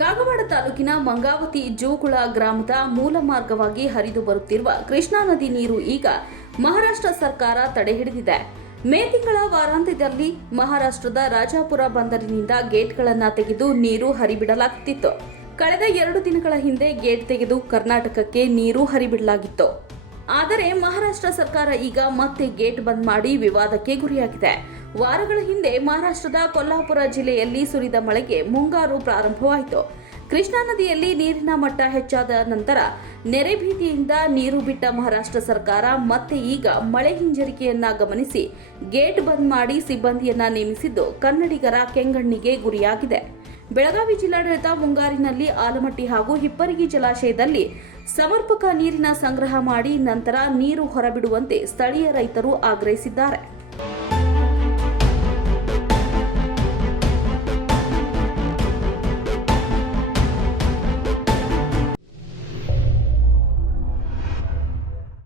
ಕಾಗವಾಡ ತಾಲೂಕಿನ ಮಂಗಾವತಿ ಜೋಗುಳ ಗ್ರಾಮದ ಮೂಲ ಮಾರ್ಗವಾಗಿ ಹರಿದು ಬರುತ್ತಿರುವ ಕೃಷ್ಣಾ ನದಿ ನೀರು ಈಗ ಮಹಾರಾಷ್ಟ್ರ ಸರ್ಕಾರ ತಡೆ ಹಿಡಿದಿದೆ. ಮೇ ತಿಂಗಳ ವಾರಾಂತ್ಯದಲ್ಲಿ ಮಹಾರಾಷ್ಟ್ರದ ರಾಜಾಪುರ ಬಂದರಿನಿಂದ ಗೇಟ್ಗಳನ್ನು ತೆಗೆದು ನೀರು ಹರಿಬಿಡಲಾಗುತ್ತಿತ್ತು. ಕಳೆದ 2 ದಿನಗಳ ಹಿಂದೆ ಗೇಟ್ ತೆಗೆದು ಕರ್ನಾಟಕಕ್ಕೆ ನೀರು ಹರಿಬಿಡಲಾಗಿತ್ತು. ಆದರೆ ಮಹಾರಾಷ್ಟ್ರ ಸರ್ಕಾರ ಈಗ ಮತ್ತೆ ಗೇಟ್ ಬಂದ್ ಮಾಡಿ ವಿವಾದಕ್ಕೆ ಗುರಿಯಾಗಿದೆ. ವಾರಗಳ ಹಿಂದೆ ಮಹಾರಾಷ್ಟ್ರದ ಕೊಲ್ಹಾಪುರ ಜಿಲ್ಲೆಯಲ್ಲಿ ಸುರಿದ ಮಳೆಗೆ ಮುಂಗಾರು ಪ್ರಾರಂಭವಾಯಿತು. ಕೃಷ್ಣಾ ನದಿಯಲ್ಲಿ ನೀರಿನ ಮಟ್ಟ ಹೆಚ್ಚಾದ ನಂತರ ನೆರೆ ಭೀತಿಯಿಂದ ನೀರು ಬಿಟ್ಟ ಮಹಾರಾಷ್ಟ್ರ ಸರ್ಕಾರ ಮತ್ತೆ ಈಗ ಮಳೆ ಹಿಂಜರಿಕೆಯನ್ನ ಗಮನಿಸಿ ಗೇಟ್ ಬಂದ್ ಮಾಡಿ ಸಿಬ್ಬಂದಿಯನ್ನ ನೇಮಿಸಿದ್ದು ಕನ್ನಡಿಗರ ಕೆಂಗಣ್ಣಿಗೆ ಗುರಿಯಾಗಿದೆ. ಬೆಳಗಾವಿ ಜಿಲ್ಲಾಡಳಿತ ಮುಂಗಾರಿನಲ್ಲಿ ಆಲಮಟ್ಟಿ ಹಾಗೂ ಹಿಪ್ಪರಗಿ ಜಲಾಶಯದಲ್ಲಿ ಸಮರ್ಪಕ ನೀರಿನ ಸಂಗ್ರಹ ಮಾಡಿ ನಂತರ ನೀರು ಹೊರಬಿಡುವಂತೆ ಸ್ಥಳೀಯ ರೈತರು ಆಗ್ರಹಿಸಿದ್ದಾರೆ.